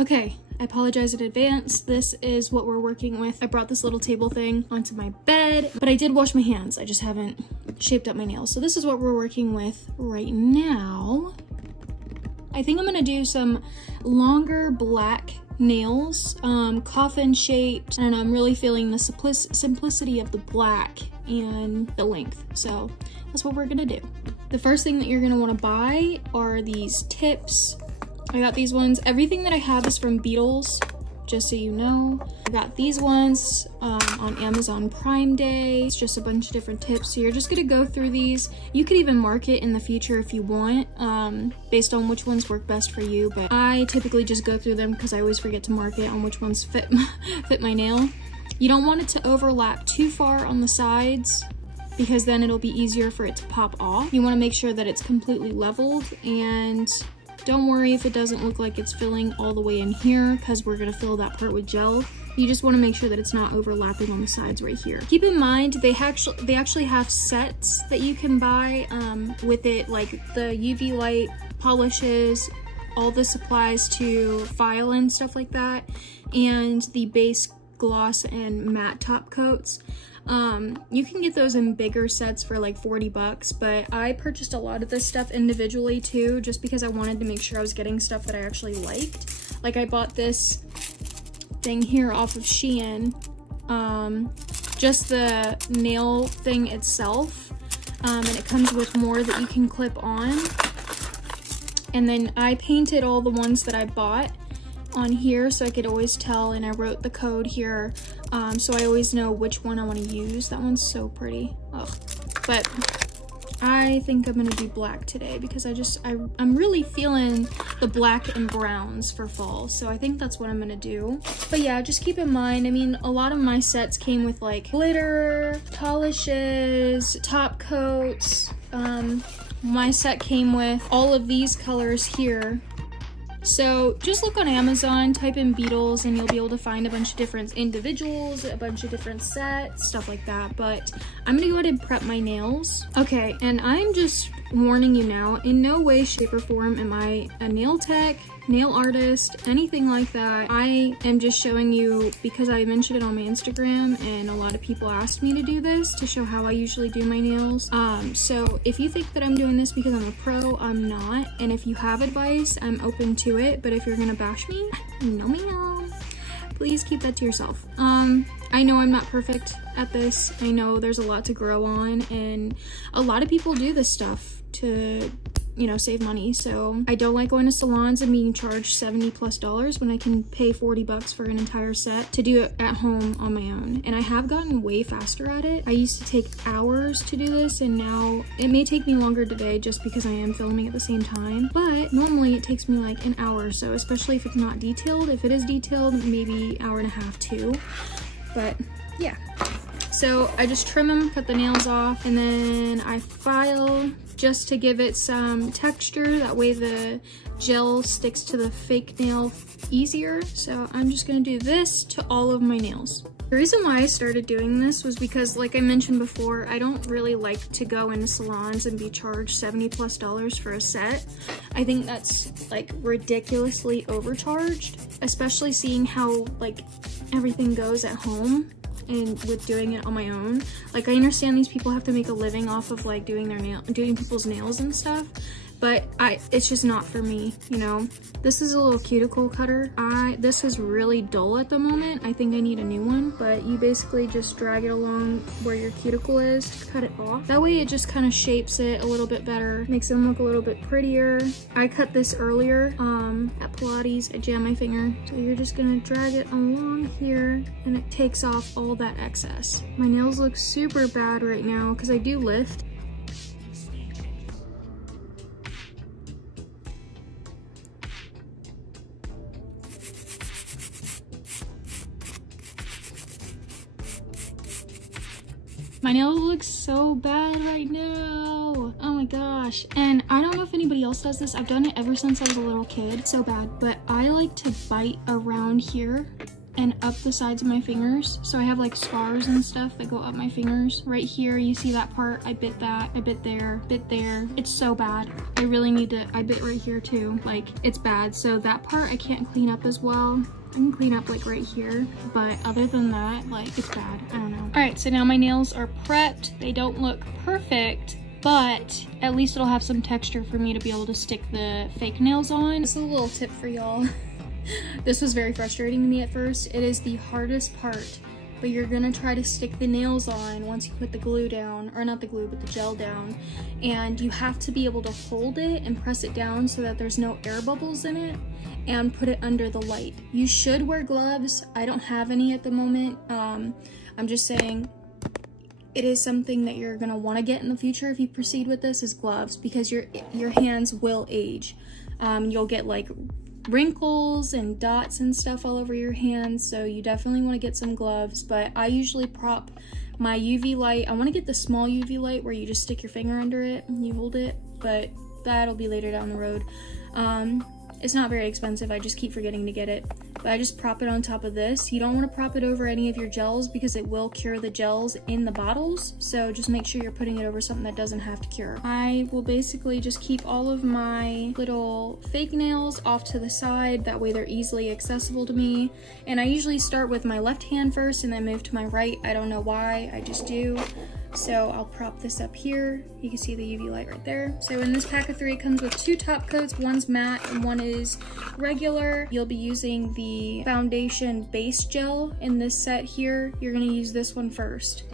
Okay, I apologize in advance. This is what we're working with. I brought this little table thing onto my bed, but I did wash my hands. I just haven't shaped up my nails. So this is what we're working with right now. I think I'm gonna do some longer black nails, coffin shaped, and I'm really feeling the simplicity of the black and the length. So that's what we're gonna do. The first thing that you're gonna wanna buy are these tips. I got these ones. Everything that I have is from Beetles, just so you know. I got these ones on Amazon Prime Day. It's just a bunch of different tips. So you're just gonna go through these. You could even mark it in the future if you want, based on which ones work best for you. But I typically just go through them because I always forget to mark it on which ones fit my nail. You don't want it to overlap too far on the sides, because then it'll be easier for it to pop off. You wanna make sure that it's completely leveled, and don't worry if it doesn't look like it's filling all the way in here, because we're gonna fill that part with gel. You just wanna make sure that it's not overlapping on the sides right here. Keep in mind, they actually have sets that you can buy with it, like the UV light, polishes, all the supplies to file and stuff like that, and the base gloss and matte top coats. You can get those in bigger sets for like 40 bucks, but I purchased a lot of this stuff individually too, just because I wanted to make sure I was getting stuff that I actually liked. Like I bought this thing here off of Shein, just the nail thing itself, and it comes with more that you can clip on. And then I painted all the ones that I bought on here so I could always tell, and I wrote the code here so I always know which one I want to use. That one's so pretty. Ugh. But I think I'm gonna do black today because I'm really feeling the black and browns for fall, so I think that's what I'm gonna do. But yeah, just keep in mind, I mean, a lot of my sets came with like glitter, polishes, top coats. My set came with all of these colors here. So just look on Amazon, type in Beetles, and you'll be able to find a bunch of different individuals, a bunch of different sets, stuff like that. But I'm gonna go ahead and prep my nails. Okay, and I'm just warning you now, in no way, shape, or form am I a nail tech, nail artist, anything like that. I am just showing you because I mentioned it on my Instagram, and a lot of people asked me to do this to show how I usually do my nails. So if you think that I'm doing this because I'm a pro, I'm not. And if you have advice, I'm open to it. But if you're gonna bash me, no, please keep that to yourself. I know I'm not perfect at this. I know there's a lot to grow on, and a lot of people do this stuff to, you know, save money. So I don't like going to salons and being charged $70+ when I can pay 40 bucks for an entire set to do it at home on my own. And I have gotten way faster at it. I used to take hours to do this, and now it may take me longer today just because I am filming at the same time, but normally it takes me like an hour or so, especially if it's not detailed. If it is detailed, maybe hour and a half too. But yeah, so I just trim them, cut the nails off, and then I file just to give it some texture. That way the gel sticks to the fake nail easier. So I'm just gonna do this to all of my nails. The reason why I started doing this was because, like I mentioned before, I don't really like to go into salons and be charged $70+ for a set. I think that's like ridiculously overcharged, especially seeing how like everything goes at home and with doing it on my own. Like, I understand these people have to make a living off of like doing people's nails and stuff, but it's just not for me, you know. This is a little cuticle cutter. This is really dull at the moment. I think I need a new one, but you basically just drag it along where your cuticle is to cut it off. That way it just kind of shapes it a little bit better, makes them look a little bit prettier. I cut this earlier at Pilates. I jammed my finger. So you're just gonna drag it along here, and it takes off all that excess. My nails look super bad right now because I do lift. My nails look so bad right now. Oh my gosh. And I don't know if anybody else does this. I've done it ever since I was a little kid. So bad. But I like to bite around here and up the sides of my fingers. So I have like scars and stuff that go up my fingers. Right here, you see that part? I bit that, I bit there, bit there. It's so bad. I really need to, I bit right here too. Like, it's bad. So that part I can't clean up as well. I can clean up like right here, but other than that, like, it's bad. I don't know. All right, so now my nails are prepped. They don't look perfect, but at least it'll have some texture for me to be able to stick the fake nails on. This is a little tip for y'all. This was very frustrating to me at first. It is the hardest part, but you're gonna try to stick the nails on once you put the glue down, or not the glue, but the gel down. And you have to be able to hold it and press it down so that there's no air bubbles in it, and put it under the light. You should wear gloves. I don't have any at the moment. I'm just saying, it is something that you're gonna wanna get in the future if you proceed with this, is gloves, because your hands will age. You'll get like wrinkles and dots and stuff all over your hands, so you definitely want to get some gloves. But I usually prop my UV light. I want to get the small UV light where you just stick your finger under it and you hold it, but that'll be later down the road. It's not very expensive. I just keep forgetting to get it. But I just prop it on top of this. You don't want to prop it over any of your gels because it will cure the gels in the bottles. So just make sure you're putting it over something that doesn't have to cure. I will basically just keep all of my little fake nails off to the side. That way they're easily accessible to me. And I usually start with my left hand first and then move to my right. I don't know why, I just do. So I'll prop this up here. You can see the UV light right there. So in this pack of 3, it comes with 2 top coats. One's matte and one is regular. You'll be using the foundation base gel in this set here. You're gonna use this one first.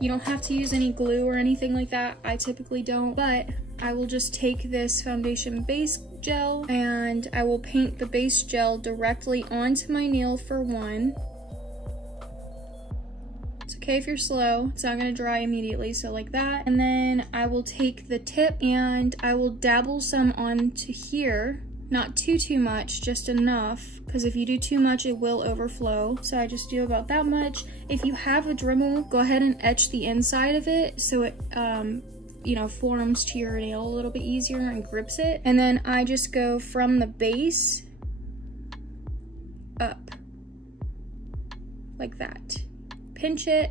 You don't have to use any glue or anything like that. I typically don't, but I will just take this foundation base gel and I will paint the base gel directly onto my nail for one. Okay, if you're slow, it's not gonna dry immediately, so like that. And then I will take the tip and I will dabble some onto here. Not too much, just enough, because if you do too much, it will overflow. So I just do about that much. If you have a Dremel, go ahead and etch the inside of it so it, you know, forms to your nail a little bit easier and grips it. And then I just go from the base up, like that. Pinch it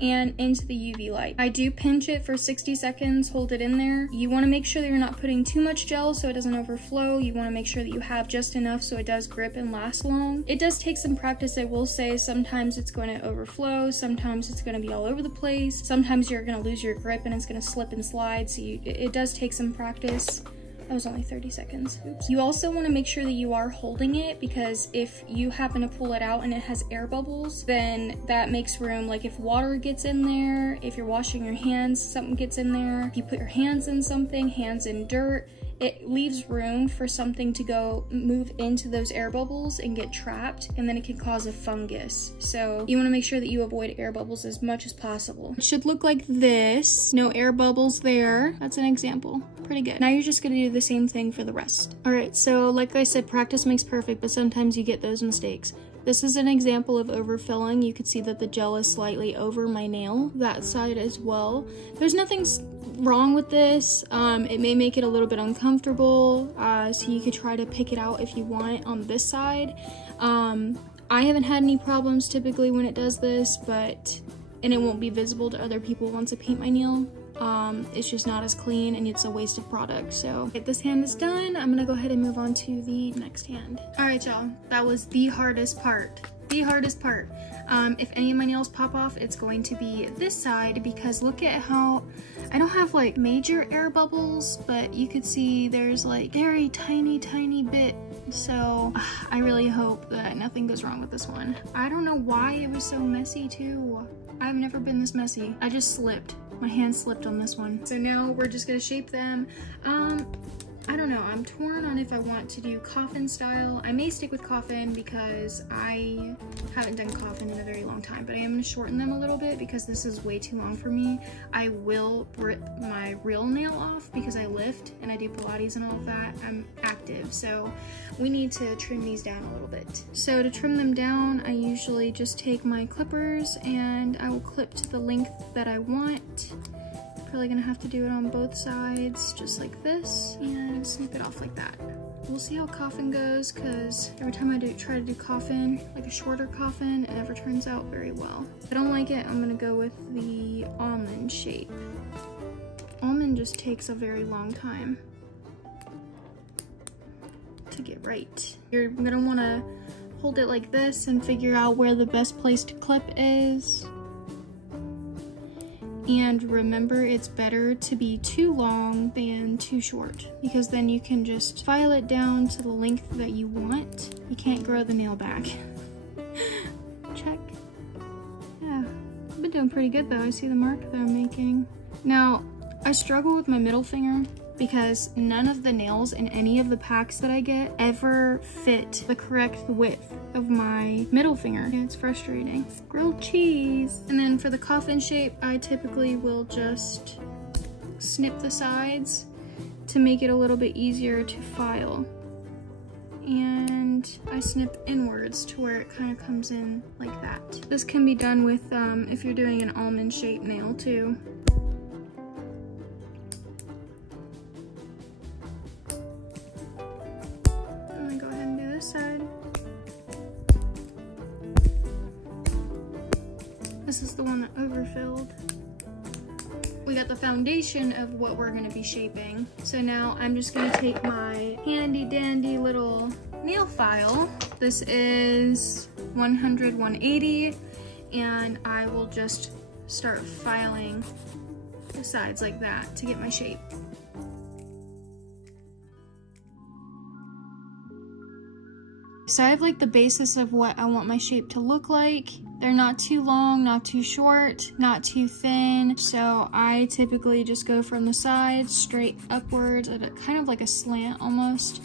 and into the UV light. I do pinch it for 60 seconds, hold it in there. You want to make sure that you're not putting too much gel so it doesn't overflow. You want to make sure that you have just enough so it does grip and last long. It does take some practice, I will say. Sometimes it's going to overflow, sometimes it's going to be all over the place, sometimes you're going to lose your grip and it's going to slip and slide, so it does take some practice. That was only 30 seconds. Oops. You also want to make sure that you are holding it, because if you happen to pull it out and it has air bubbles, then that makes room. Like if water gets in there, if you're washing your hands, something gets in there. If you put your hands in something, hands in dirt, it leaves room for something to go move into those air bubbles and get trapped, and then it can cause a fungus. So you want to make sure that you avoid air bubbles as much as possible. It should look like this. No air bubbles there. That's an example. Pretty good. Now you're just gonna do the same thing for the rest. All right, so like I said, practice makes perfect, but sometimes you get those mistakes. This is an example of overfilling. You can see that the gel is slightly over my nail, that side as well. There's nothing wrong with this. It may make it a little bit uncomfortable, so you could try to pick it out if you want on this side. I haven't had any problems typically when it does this, and it won't be visible to other people once I paint my nail. It's just not as clean and it's a waste of product. So if this hand is done, I'm gonna go ahead and move on to the next hand. All right, y'all, that was the hardest part. The hardest part. If any of my nails pop off, it's going to be this side, because look at how I don't have like major air bubbles, but you could see there's like very tiny bit. So I really hope that nothing goes wrong with this one. I don't know why it was so messy too. I've never been this messy. I just slipped. My hand slipped on this one. So now we're just gonna shape them. I don't know, I'm torn on if I want to do coffin style. I may stick with coffin because I haven't done coffin in a very long time, but I am gonna shorten them a little bit because this is way too long for me. I will rip my real nail off because I lift and I do Pilates and all of that. I'm active, so we need to trim these down a little bit. So to trim them down, I usually just take my clippers and I will clip to the length that I want. Probably gonna have to do it on both sides, just like this, and snip it off like that. We'll see how coffin goes, because every time I try to do coffin, like a shorter coffin, it never turns out very well. If I don't like it, I'm gonna go with the almond shape. Almond just takes a very long time to get right. You're gonna wanna hold it like this and figure out where the best place to clip is. And remember, it's better to be too long than too short, because then you can just file it down to the length that you want. You can't grow the nail back. Check. Yeah, I've been doing pretty good though. I see the mark that I'm making. Now, I struggle with my middle finger because none of the nails in any of the packs that I get ever fit the correct width of my middle finger. Yeah, it's frustrating. Grilled cheese. And then for the coffin shape, I typically will just snip the sides to make it a little bit easier to file. And I snip inwards to where it kind of comes in like that. This can be done with, if you're doing an almond shaped nail too. Side. This is the one that overfilled. We got the foundation of what we're gonna be shaping. So now I'm just gonna take my handy dandy little nail file. This is 100/180, and I will just start filing the sides like that to get my shape. So I have like the basis of what I want my shape to look like. They're not too long, not too short, not too thin. So I typically just go from the sides straight upwards at a kind of like a slant almost.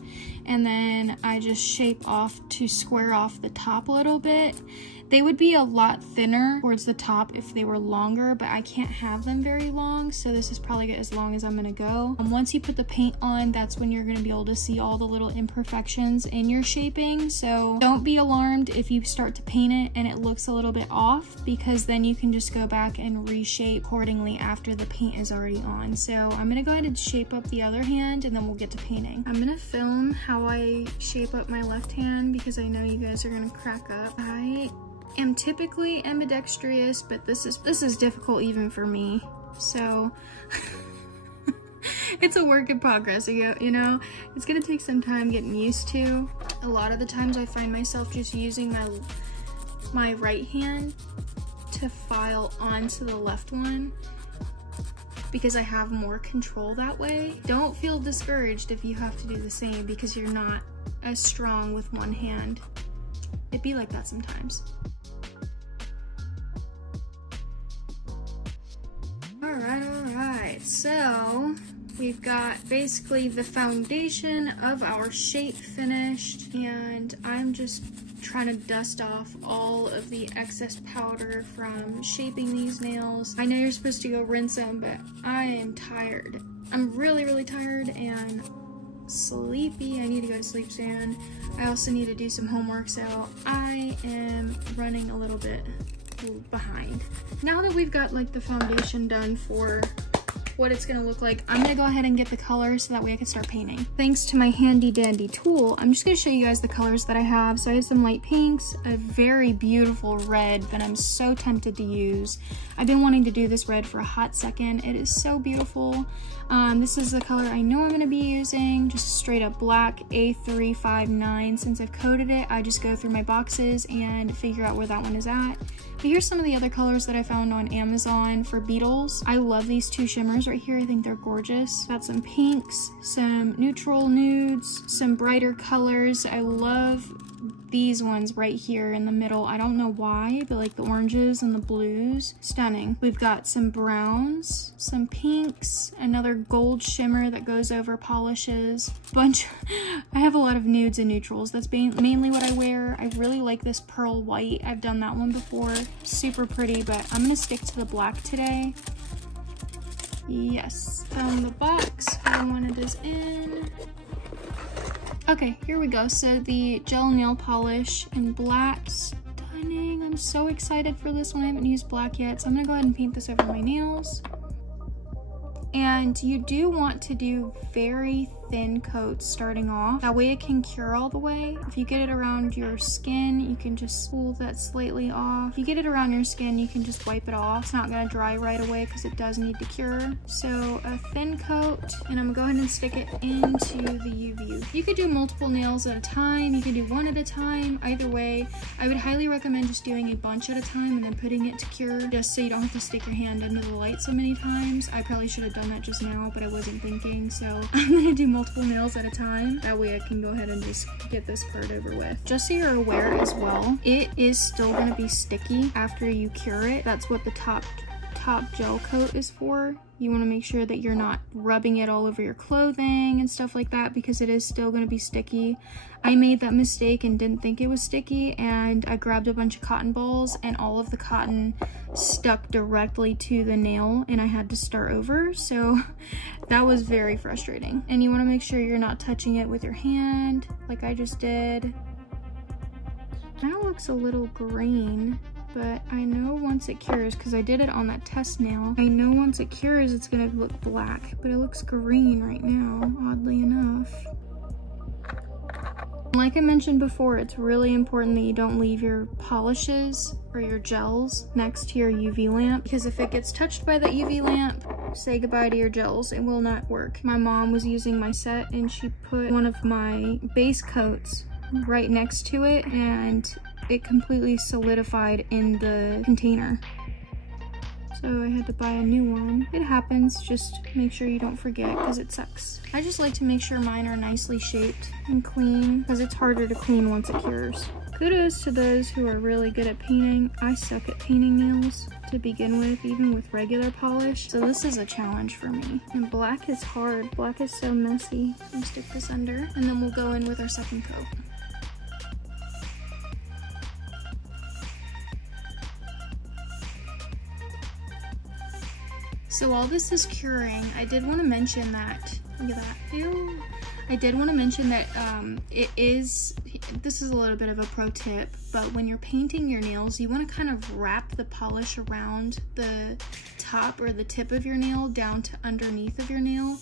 And then I just shape off to square off the top a little bit. They would be a lot thinner towards the top if they were longer, but I can't have them very long, so this is probably as long as I'm gonna go. Once you put the paint on, that's when you're gonna be able to see all the little imperfections in your shaping, so don't be alarmed if you start to paint it and it looks a little bit off, because then you can just go back and reshape accordingly after the paint is already on. So I'm gonna go ahead and shape up the other hand and then we'll get to painting. I'm gonna film how I shape up my left hand because I know you guys are gonna crack up. I am typically ambidextrous, but this is difficult even for me. So it's a work in progress, you know? It's gonna take some time getting used to. A lot of the times I find myself just using my right hand to file onto the left one because I have more control that way. Don't feel discouraged if you have to do the same because you're not as strong with one hand. It'd be like that sometimes. Alright, so we've got basically the foundation of our shape finished, and I'm just trying to dust off all of the excess powder from shaping these nails. I know you're supposed to go rinse them, but I am tired. I'm really tired and sleepy. I need to go to sleep soon. I also need to do some homework, so I am running a little bit behind. Now that we've got like the foundation done for what it's gonna look like, I'm gonna go ahead and get the colors so that way I can start painting. Thanks to my handy dandy tool, I'm just gonna show you guys the colors that I have. So I have some light pinks, a very beautiful red that I'm so tempted to use. I've been wanting to do this red for a hot second. It is so beautiful. This is the color I know I'm gonna be using, just straight up black A359. Since I've coded it, I just go through my boxes and figure out where that one is at. But here's some of the other colors that I found on Amazon for Beetles. I love these two shimmers right here. I think they're gorgeous. Got some pinks, some neutral nudes, some brighter colors. I love these ones right here in the middle. I don't know why, but like the oranges and the blues, stunning. We've got some browns, some pinks, another gold shimmer that goes over polishes. I have a lot of nudes and neutrals. That's mainly what I wear. I really like this pearl white. I've done that one before. Super pretty, but I'm gonna stick to the black today. Yes, found the box I wanted this in. Okay, here we go. So the gel nail polish in black, stunning. I'm so excited for this one. I haven't used black yet, so I'm gonna go ahead and paint this over my nails. And you do want to do very thin coats starting off. That way it can cure all the way. If you get it around your skin, you can just pull that slightly off. If you get it around your skin, you can just wipe it off. It's not gonna dry right away because it does need to cure. So a thin coat, and I'm gonna go ahead and stick it into the UV. You could do multiple nails at a time. You can do one at a time. Either way, I would highly recommend just doing a bunch at a time and then putting it to cure, just so you don't have to stick your hand into the light so many times. I probably should have done that just now, but I wasn't thinking, so I'm gonna do multiple nails at a time. That way I can go ahead and just get this part over with. Just so you're aware as well, it is still gonna be sticky after you cure it. That's what the top gel coat is for. You want to make sure that you're not rubbing it all over your clothing and stuff like that, because it is still going to be sticky. I made that mistake and didn't think it was sticky, and I grabbed a bunch of cotton balls and all of the cotton stuck directly to the nail and I had to start over. So that was very frustrating. And you want to make sure you're not touching it with your hand like I just did. That looks a little green, but I know once it cures, because I did it on that test nail, I know once it cures it's gonna look black, but it looks green right now, oddly enough. Like I mentioned before, it's really important that you don't leave your polishes or your gels next to your UV lamp, because if it gets touched by that UV lamp, say goodbye to your gels. It will not work. My mom was using my set and she put one of my base coats right next to it and it completely solidified in the container. So I had to buy a new one. It happens, just make sure you don't forget because it sucks. I just like to make sure mine are nicely shaped and clean because it's harder to clean once it cures. Kudos to those who are really good at painting. I suck at painting nails to begin with, even with regular polish. So this is a challenge for me. And black is hard. Black is so messy. I'm gonna stick this under and then we'll go in with our second coat. So while this is curing, I did want to mention that, look at that, ew. I did want to mention that this is a little bit of a pro tip, but when you're painting your nails, you want to kind of wrap the polish around the top or the tip of your nail down to underneath of your nail.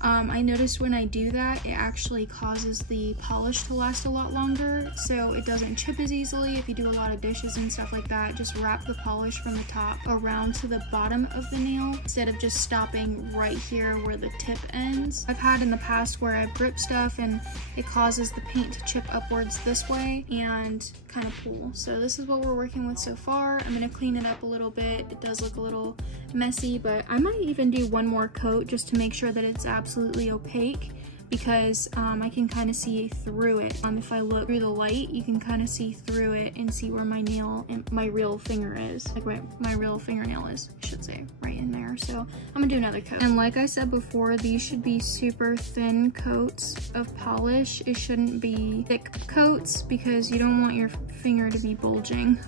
I noticed when I do that, it actually causes the polish to last a lot longer, so it doesn't chip as easily. If you do a lot of dishes and stuff like that, just wrap the polish from the top around to the bottom of the nail instead of just stopping right here where the tip ends. I've had in the past where I've gripped stuff and it causes the paint to chip upwards this way and kind of pull. So this is what we're working with so far. I'm gonna clean it up a little bit. It does look a little messy, but I might even do one more coat just to make sure that it's absolutely opaque, because I can kind of see through it. If I look through the light, you can kind of see through it and see where my nail and my real finger is, like where my real fingernail is, I should say, right in there. So I'm gonna do another coat. And like I said before, these should be super thin coats of polish. It shouldn't be thick coats because you don't want your finger to be bulging.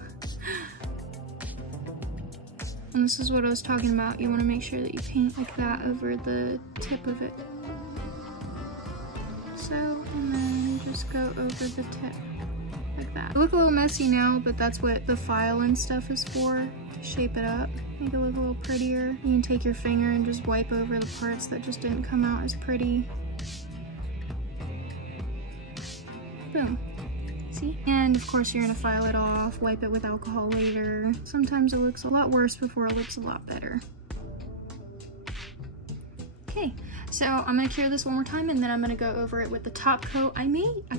And this is what I was talking about. You want to make sure that you paint like that over the tip of it. So, and then just go over the tip like that. It look a little messy now, but that's what the file and stuff is for, to shape it up, make it look a little prettier. You can take your finger and just wipe over the parts that just didn't come out as pretty. Boom. See? And of course you're gonna file it off, wipe it with alcohol later. Sometimes it looks a lot worse before it looks a lot better. Okay, so I'm gonna cure this one more time and then I'm gonna go over it with the top coat. I'm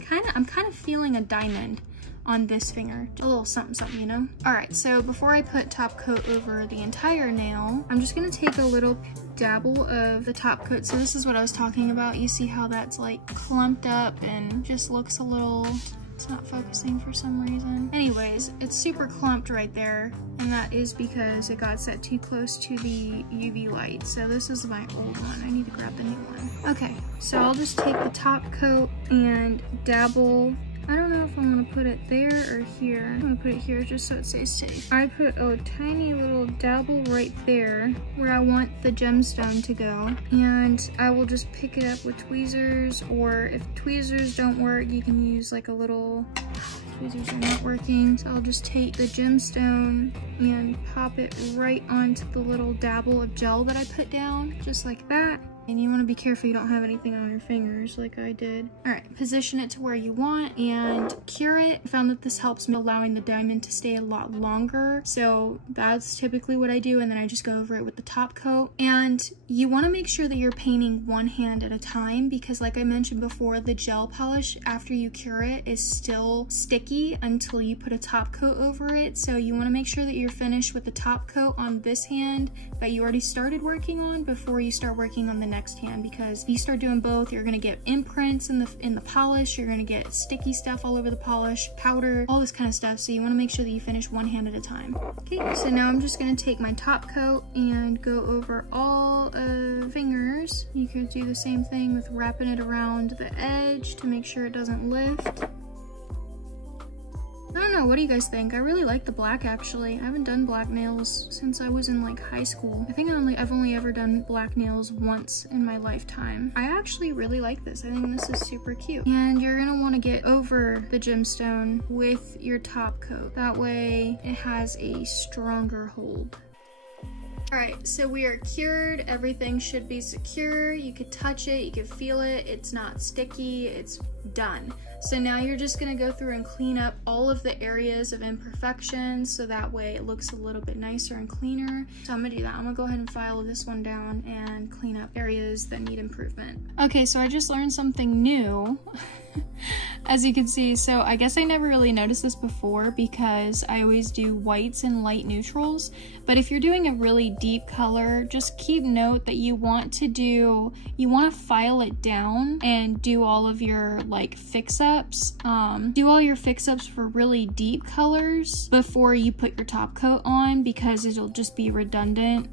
kind of feeling a diamond on this finger. A little something something, you know? Alright, so before I put top coat over the entire nail, I'm just gonna take a little dabble of the top coat. So this is what I was talking about. You see how that's like clumped up and just looks a little, it's not focusing for some reason. Anyways, it's super clumped right there, and that is because it got set too close to the UV light. So this is my old one. I need to grab the new one. Okay, so I'll just take the top coat and dabble. I don't know if I'm gonna put it there or here. I'm gonna put it here just so it stays safe. I put a tiny little dabble right there where I want the gemstone to go, and I will just pick it up with tweezers, or if tweezers don't work, you can use like a little tweezers are not working. So I'll just take the gemstone and pop it right onto the little dabble of gel that I put down, just like that. And you want to be careful you don't have anything on your fingers like I did. All right, position it to where you want and cure it. I found that this helps me allowing the diamond to stay a lot longer. So that's typically what I do. And then I just go over it with the top coat. And you want to make sure that you're painting one hand at a time, because like I mentioned before, the gel polish after you cure it is still sticky until you put a top coat over it. So you want to make sure that you're finished with the top coat on this hand that you already started working on before you start working on the next hand, because if you start doing both, you're gonna get imprints in the polish, you're gonna get sticky stuff all over the polish, powder, all this kind of stuff. So you want to make sure that you finish one hand at a time. Okay, so now I'm just gonna take my top coat and go over all of fingers. You could do the same thing with wrapping it around the edge to make sure it doesn't lift. I don't know, what do you guys think? I really like the black actually. I haven't done black nails since I was in like high school. I think I've only ever done black nails once in my lifetime. I actually really like this. I think this is super cute. And you're gonna wanna get over the gemstone with your top coat. That way it has a stronger hold. All right, so we are cured. Everything should be secure. You could touch it, you could feel it. It's not sticky, it's done. So now you're just gonna go through and clean up all of the areas of imperfections so that way it looks a little bit nicer and cleaner. So I'm gonna do that. I'm gonna go ahead and file this one down and clean up areas that need improvement. Okay, so I just learned something new. As you can see, so I guess I never really noticed this before because I always do whites and light neutrals, but if you're doing a really deep color, just keep note that you want to file it down and do all of your like fix-ups. Do all your fix-ups for really deep colors before you put your top coat on, because it'll just be redundant.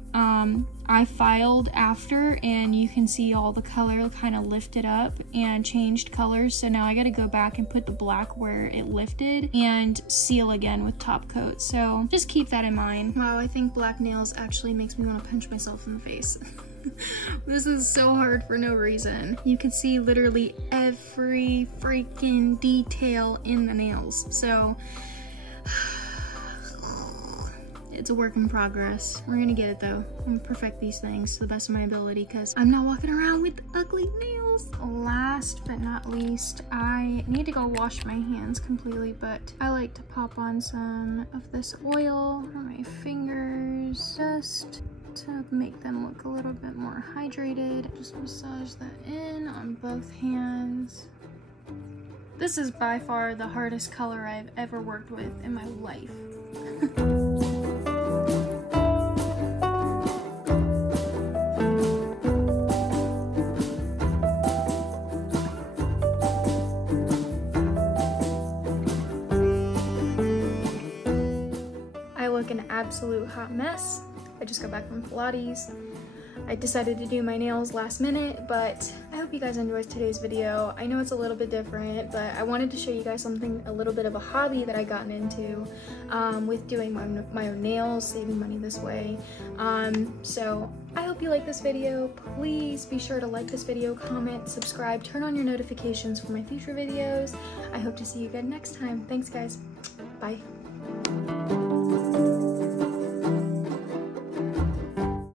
I filed after and you can see all the color kind of lifted up and changed colors. So now I got to go back and put the black where it lifted and seal again with top coat. So just keep that in mind. Wow, I think black nails actually makes me want to punch myself in the face. This is so hard for no reason. You can see literally every freaking detail in the nails. So it's a work in progress. We're gonna get it though. I'm gonna perfect these things to the best of my ability because I'm not walking around with ugly nails. Last but not least, I need to go wash my hands completely, but I like to pop on some of this oil on my fingers just to make them look a little bit more hydrated. Just massage that in on both hands. This is by far the hardest color I've ever worked with in my life. An absolute hot mess. I just got back from Pilates. I decided to do my nails last minute, but I hope you guys enjoyed today's video. I know it's a little bit different, but I wanted to show you guys something, a little bit of a hobby that I gotten into with doing my own nails, saving money this way. So I hope you like this video. Please be sure to like this video, comment, subscribe, turn on your notifications for my future videos. I hope to see you again next time. Thanks guys. Bye.